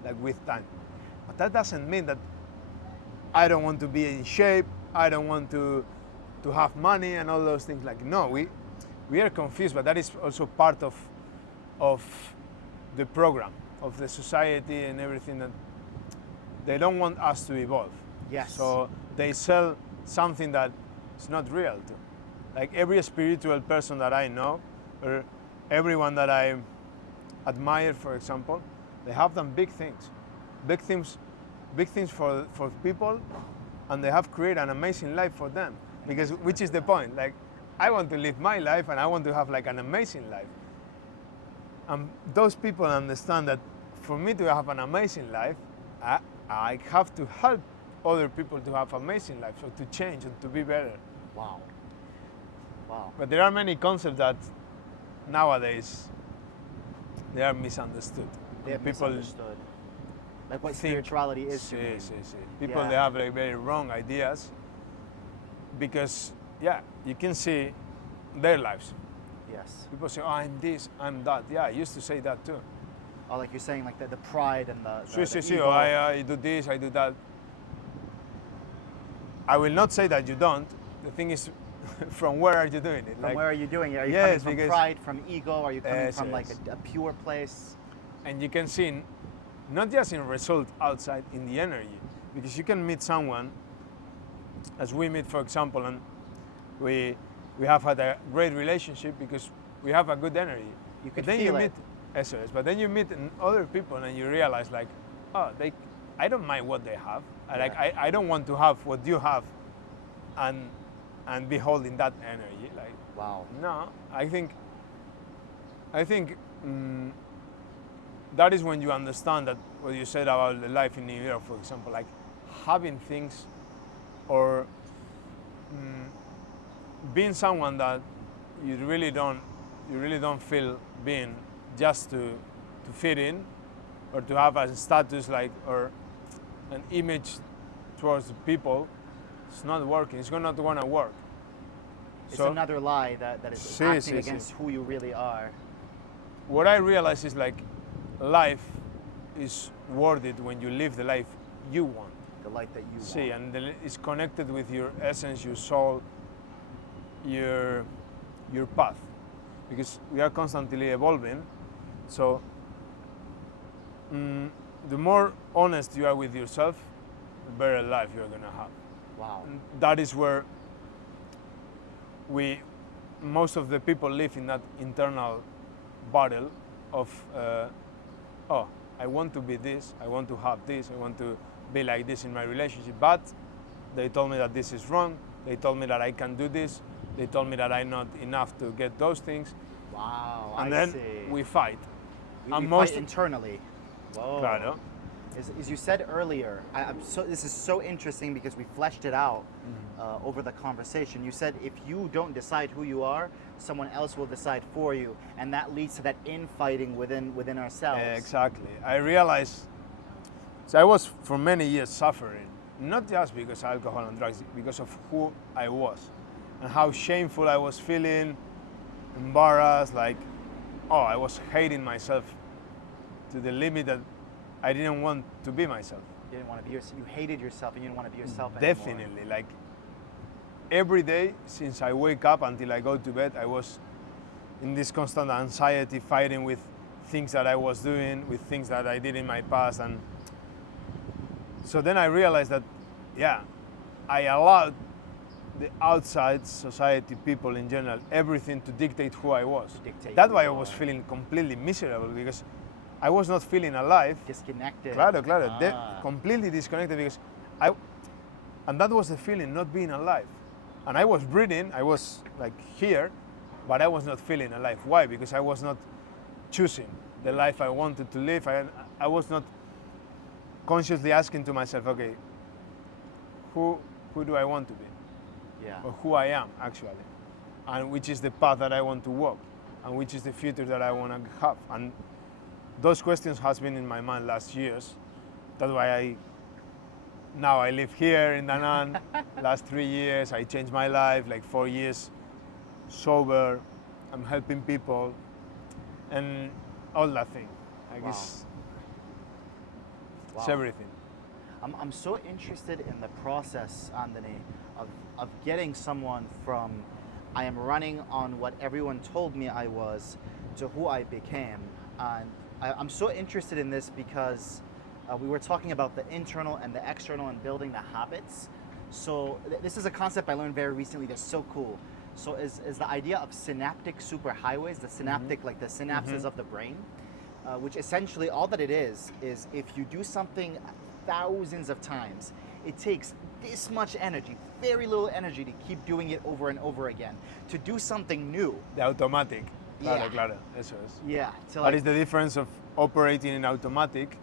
like, with time. But that doesn't mean that I don't want to be in shape, I don't want to have money and all those things. Like, no, we are confused, but that is also part of the program, of the society and everything, that they don't want us to evolve. Yes. So they sell something that is not real too. Like every spiritual person that I know, or everyone that I admire, for example, they have done big things for people, and they have created an amazing life for them. Because which is the point? Like, I want to live my life, and I want to have like an amazing life. And those people understand that for me to have an amazing life, I have to help other people to have amazing lives, so to change and to be better. Wow. Wow. But there are many concepts that nowadays they are misunderstood. They have People misunderstood. Like what think- spirituality is to me. People Yeah. they have like very wrong ideas because you can see their lives. Yes. People say, "Oh, I'm this, I'm that." Yeah, I used to say that too. Oh, like you're saying, like the pride and the See, ego. oh, I do this, I do that. I will not say that you don't. The thing is, from where are you doing it? From where are you doing it? Are you Yes, coming from because- pride, from ego? Are you coming Yes, from like yes. a pure place? And you can see, not just in result outside, in the energy, because you can meet someone, as we meet, for example, and we have had a great relationship because we have a good energy. You But could then feel you it. meet, but then you meet other people and you realize like, oh, I don't mind what they have. I don't want to have what you have, and be holding that energy. Like, Wow. no, I think that is when you understand that what you said about the life in New York, for example, like having things or being someone that you really don't feel being just to fit in or to have a status like or an image towards people. It's not working. It's not going to work. It's So- another lie that is Sí, acting sí, sí. against who you really are. What I realize is like life is worth it when you live the life you want. The life that you See, want. and it's connected with your essence, your soul, your path, because we are constantly evolving. So the more honest you are with yourself, the better life you're gonna have. Wow. And that is where most of the people live in that internal battle of, I want to be this, I want to have this, I want to be like this in my relationship, but they told me that this is wrong, they told me that I can do this, they told me that I'm not enough to get those things, Wow. and I then see. we fight. We and fight most- internally. Whoa. Claro. As you said earlier, this is so interesting because we fleshed it out Mm-hmm. over the conversation. You said if you don't decide who you are, someone else will decide for you, and that leads to that infighting within ourselves. Exactly. I realized, so I was for many years suffering, not just because of alcohol and drugs, because of who I was and how shameful I was feeling, embarrassed, like, I was hating myself to the limit that I didn't want to be myself. You didn't want to be yourself. You hated yourself, and you didn't want to be yourself anymore. Definitely. Like, every day since I wake up until I go to bed, I was in this constant anxiety, fighting with things that I was doing, with things that I did in my past. And so then I realized that, I allowed the outside society, people in general, everything to dictate who I was. dictate That's who why I you was are. feeling completely miserable, because I was not feeling alive. Disconnected. Claro, Ah. completely disconnected, because and that was the feeling, not being alive. And I was breathing, I was like here, but I was not feeling alive. Why? Because I was not choosing the life I wanted to live. I was not consciously asking to myself, okay, who do I want to be? Yeah. Or who I am, actually. And which is the path that I want to walk, and which is the future that I want to have. And those questions has been in my mind last years. That's why now I live here in Danan. Last 3 years, I changed my life, like 4 years sober. I'm helping people, and all that thing. Like Wow. it's Wow. everything. I'm so interested in the process, Andoni, of getting someone from I am running on what everyone told me I was to who I became. And I'm so interested in this because we were talking about the internal and the external and building the habits. So this is a concept I learned very recently that's so cool. So is the idea of synaptic superhighways, the synaptic, like the synapses of the brain, which essentially all that it is if you do something thousands of times, it takes this much energy, very little energy to keep doing it over and over again. To do something new. The automatic. Claro, Yeah. claro, eso es. Yeah. To That is the difference of operating in automatic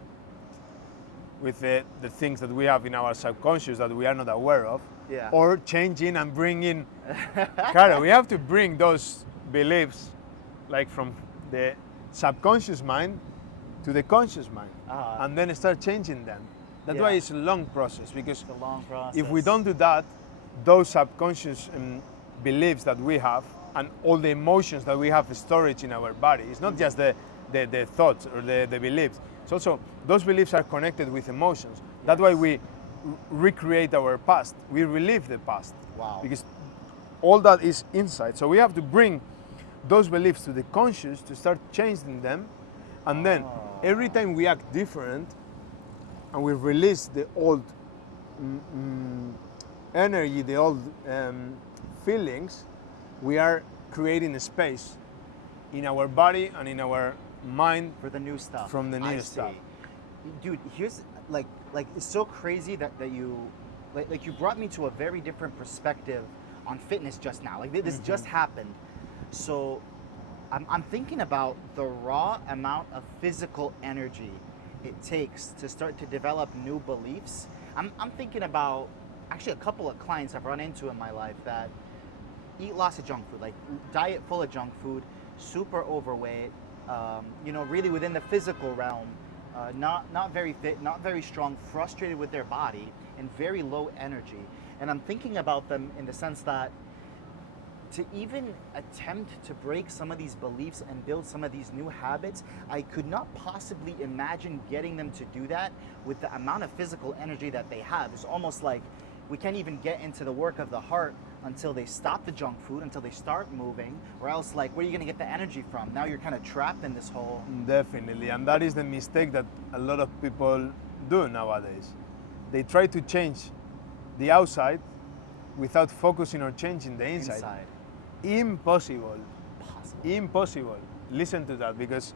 with the things that we have in our subconscious that we are not aware of, Yeah. or changing and bringing. Claro, we have to bring those beliefs, like from the subconscious mind to the conscious mind, and then start changing them. That's why Yeah. it's a long process, because It's a long process. if we don't do that, those subconscious beliefs that we have and all the emotions that we have storage in our body, it's not just the thoughts or the beliefs. It's also those beliefs are connected with emotions. That's why we recreate our past. We relive the past. Wow. Because all that is inside. So we have to bring those beliefs to the conscious to start changing them. And then every time we act different and we release the old energy, the old feelings, we are creating a space in our body and in our mind for the new stuff. from the I new see. stuff. Dude, here's like it's so crazy that you like you brought me to a very different perspective on fitness just now. Like this just happened. So I'm thinking about the raw amount of physical energy it takes to start to develop new beliefs. I'm thinking about actually a couple of clients I've run into in my life that eat lots of junk food, like diet full of junk food, super overweight, really within the physical realm, not very fit, not very strong, frustrated with their body, and very low energy. And I'm thinking about them in the sense that to even attempt to break some of these beliefs and build some of these new habits, I could not possibly imagine getting them to do that with the amount of physical energy that they have. It's almost like we can't even get into the work of the heart until they stop the junk food, until they start moving, or else like, where are you gonna get the energy from? Now you're kind of trapped in this whole... Definitely, and that is the mistake that a lot of people do nowadays. They try to change the outside without focusing or changing the inside. Impossible. Impossible. Listen to that, because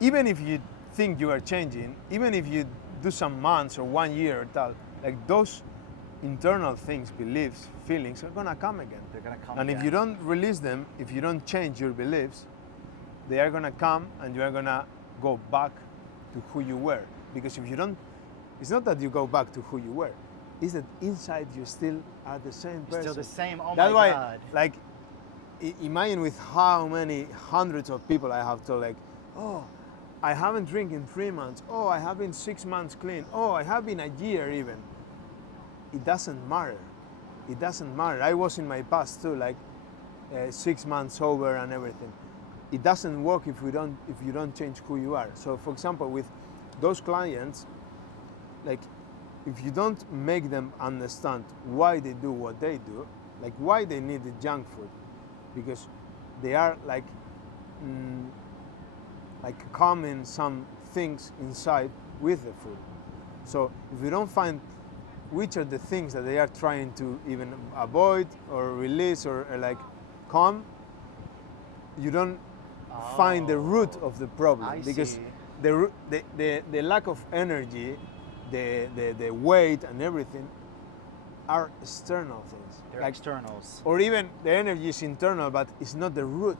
even if you think you are changing, even if you do some months or 1 year or tal, like those internal things, beliefs, feelings are gonna come again. They're gonna come And again. if you don't release them, if you don't change your beliefs, they are gonna come and you are gonna go back to who you were. Because if you don't, it's not that you go back to who you were, it's that inside you still are the same person. Still the same, oh That's my why, God. like, imagine with how many hundreds of people I have told, like, oh, I haven't drank in 3 months. Oh, I have been 6 months clean. Oh, I have been a year even. It doesn't matter. It doesn't matter. I was in my past too, like 6 months sober and everything. It doesn't work if you don't change who you are. So, for example, with those clients, like, if you don't make them understand why they do what they do, like why they need the junk food, because they are like calming some things inside with the food. So if you don't find which are the things that they are trying to even avoid or release or like calm, you don't find the root of the problem. I Because see. the lack of energy, the weight and everything are external things. They're Like, externals. or even the energy is internal, but it's not the root.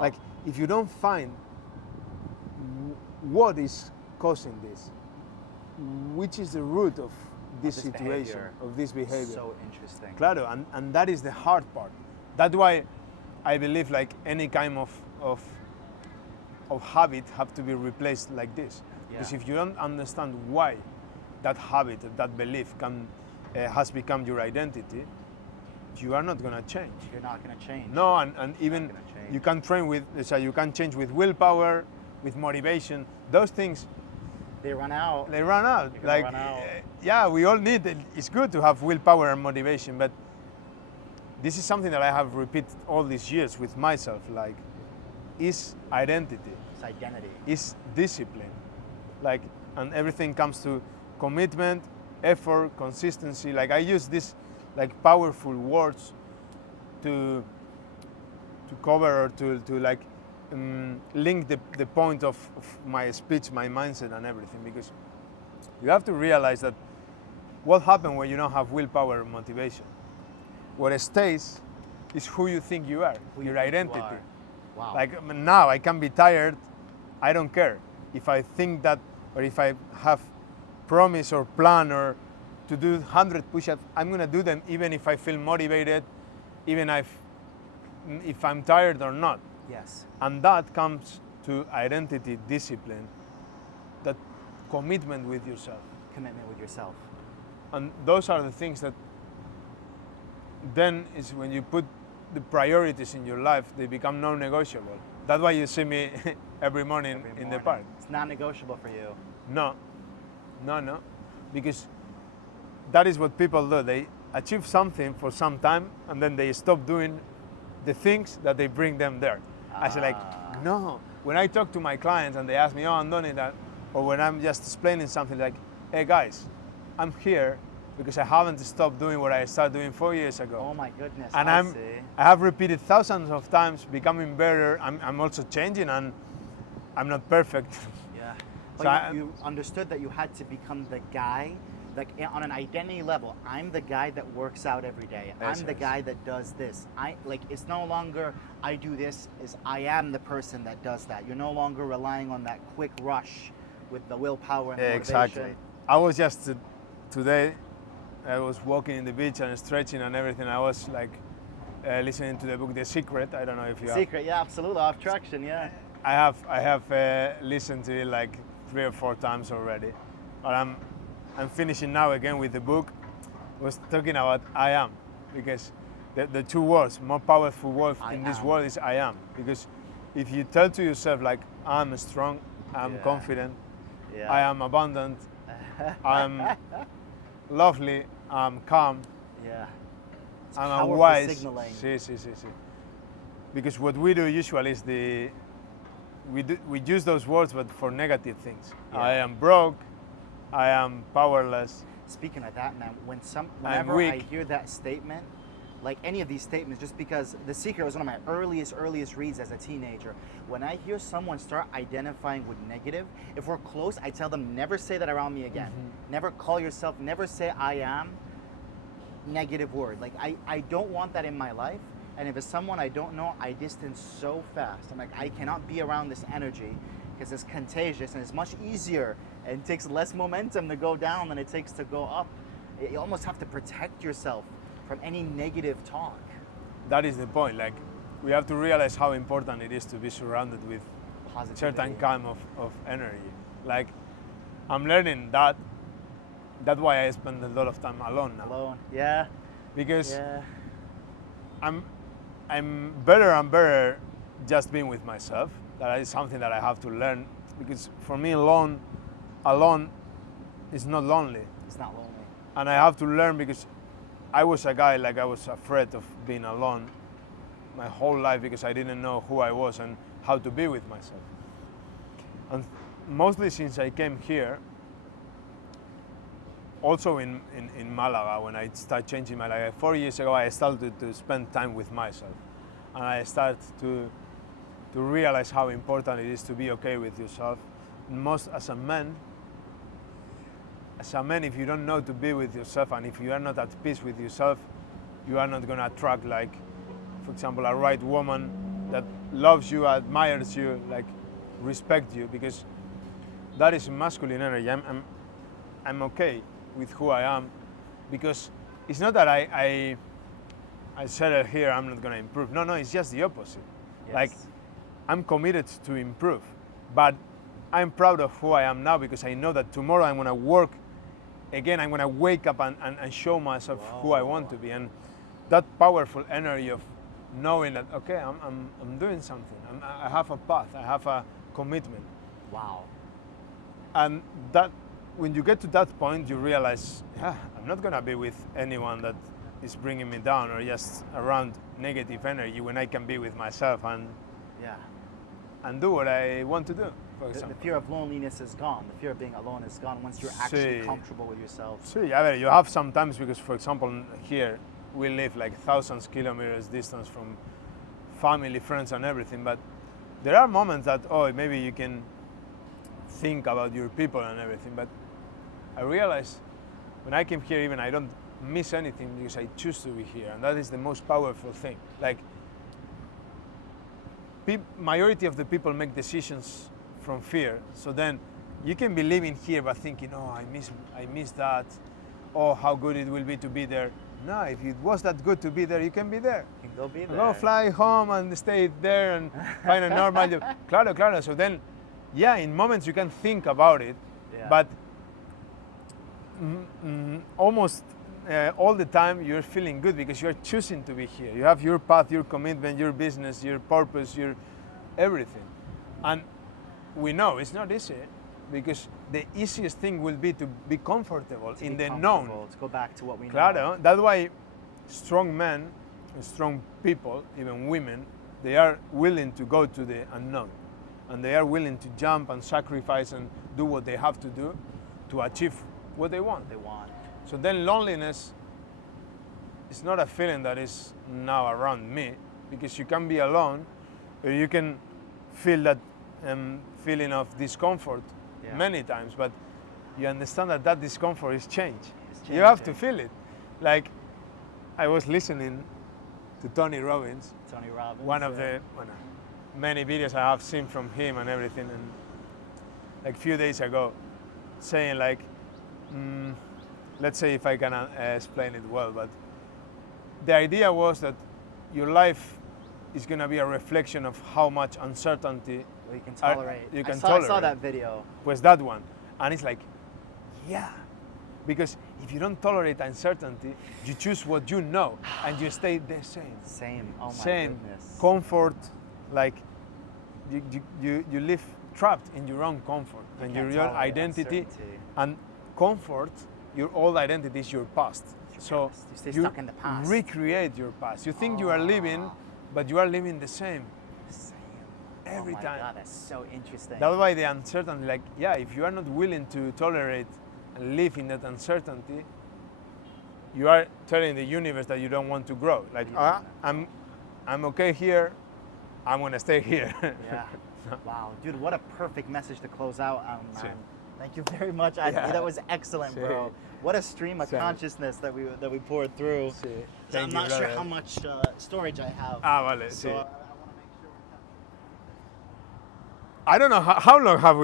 Like, if you don't find what is causing this, which is the root of this situation, behavior. of this behavior. So interesting. Claro, and that is the hard part. That's why I believe like any kind of habit have to be replaced like this. Because Yeah. if you don't understand why that habit, that belief has become your identity, you are not gonna change. You're not gonna change. No, and even gonna change. you can train with, so you can change with willpower, with motivation. Those things, They run out. they run out. They're gonna Like, run out. yeah, we all need it. It's good to have willpower and motivation, but this is something that I have repeated all these years with myself. Like, is identity, It's identity. is discipline. Like, and everything comes to commitment, effort, consistency. Like, I use this like powerful words to cover or to like link the point of my speech, my mindset, and everything. Because you have to realize that what happens when you don't have willpower or motivation. What stays is who you think you are, Who you your think you identity. are. Wow. Like now, I can be tired. I don't care if I think that, or if I have promise or plan or to do 100 push-ups. I'm gonna do them even if I feel motivated, even if I'm tired or not. Yes. And that comes to identity, discipline, that commitment with yourself. Commitment with yourself. And those are the things that then is when you put the priorities in your life, they become non-negotiable. That's why you see me every morning in the park. It's not negotiable for you. No, because that is what people do. They achieve something for some time and then they stop doing the things that they bring them there. I say like, no. When I talk to my clients and they ask me, oh, Andoni, that, or when I'm just explaining something like, hey guys, I'm here because I haven't stopped doing what I started doing 4 years ago. Oh my goodness. And I have repeated thousands of times, becoming better. I'm also changing, and I'm not perfect. Yeah. So But you understood that you had to become the guy, like on an identity level. I'm the guy that works out every day. Yes, I'm the yes. guy that does this. It's no longer I do this. Is I am the person that does that. You're no longer relying on that quick rush with the willpower and motivation. Exactly. I was just today. I was walking in the beach and stretching and everything. I was like listening to the book The Secret. I don't know if you have. Secret, yeah, absolutely. Off traction, yeah. I have listened to it like 3 or 4 times already, but I'm finishing now again with the book. Was talking about I am, because the 2 words, more powerful word in this world is I am. Because if you tell to yourself like I'm strong, I'm confident, I am abundant, I'm lovely, I'm calm, Yeah. It's I'm powerful wise. signaling. Sí. Because what we do usually is we use those words, but for negative things. Yeah. I am broke, I am powerless. Speaking of that, man, I'm whenever weak. I hear that statement, like any of these statements, just because The Secret was one of my earliest reads as a teenager. When I hear someone start identifying with negative, if we're close, I tell them never say that around me again. Never call yourself, never say I am, negative word. Like I don't want that in my life. And if it's someone I don't know, I distance so fast. I'm like, I cannot be around this energy because it's contagious and it's much easier and it takes less momentum to go down than it takes to go up. You almost have to protect yourself from any negative talk. That is the point. Like, we have to realize how important it is to be surrounded with Positivity. certain kind of energy. Like, I'm learning that. That's why I spend a lot of time alone now. Alone. Yeah. Because Yeah. I'm better and better just being with myself. That is something that I have to learn. Because for me, alone is not lonely. It's not lonely. And I have to learn, because I was a guy, like I was afraid of being alone my whole life because I didn't know who I was and how to be with myself. And mostly since I came here, also in Malaga, when I started changing my life, 4 years ago, I started to spend time with myself. And I started to realize how important it is to be okay with yourself. Most as a man, if you don't know to be with yourself and if you are not at peace with yourself, you are not going to attract, like, for example, a right woman that loves you, admires you, like, respects you, because that is masculine energy. I'm okay with who I am, because it's not that I settle here, I'm not going to improve. No, it's just the opposite. Yes. Like, I'm committed to improve, but I'm proud of who I am now, because I know that tomorrow I'm going to work again. I'm going to wake up and show myself who I want to be. And that powerful energy of knowing that, okay, I'm doing something. I have a path. I have a commitment. Wow. And that, when you get to that point, you realize, I'm not going to be with anyone that is bringing me down or just around negative energy, when I can be with myself and Yeah. do what I want to do. for The example. fear of loneliness is gone. The fear of being alone is gone once you're actually Sí. comfortable with yourself. Sí, a ver, you have sometimes because, for example, here we live like thousands kilometers distance from family, friends, and everything. But there are moments that maybe you can think about your people and everything. But I realize when I came here, even I don't miss anything because I choose to be here, and that is the most powerful thing. Like, majority of the people make decisions from fear. So then you can be living here but thinking, I miss that. Oh, how good it will be to be there. No, if it was that good to be there, you can be there. You can go be there. Go fly home and stay there and find a normal job. Claro. So then, in moments you can think about it, but almost all the time you're feeling good because you're choosing to be here. You have your path, your commitment, your business, your purpose, your everything. And we know it's not easy because the easiest thing will be to be comfortable in the known. To go back to what we know. Claro, that's why strong men, strong people, even women, they are willing to go to the unknown. And they are willing to jump and sacrifice and do what they have to do to achieve what they want. So then loneliness is not a feeling that is now around me, because you can be alone, or you can feel that feeling of discomfort many times, but you understand that discomfort is change. You have to feel it. Like, I was listening to Tony Robbins, one of the many videos I have seen from him and everything, and like a few days ago, saying like, let's say if I can explain it well, but the idea was that your life is going to be a reflection of how much uncertainty you can tolerate. tolerate. I saw that video. Pues that one. And it's like, because if you don't tolerate uncertainty, you choose what you know and you stay the same. Oh my Same. goodness. Comfort, like you live trapped in your own comfort and can't your tolerate identity. uncertainty. And comfort, your old identity is your past. So You stay stuck in the past. recreate your past. You think you are living, but you are living the same every time. Oh my God, that's so interesting. That's why the uncertainty, like, if you are not willing to tolerate and live in that uncertainty, you are telling the universe that you don't want to grow. Like, I'm okay here, I'm gonna stay here. Wow, dude, what a perfect message to close out on, man. Sí. Thank you very much. That was excellent, bro. Sí. What a stream of consciousness that we poured through. Sí. So I'm Thank not you, sure brother. how much storage I have. Vale, So sí. I want to make sure. I don't know how long have we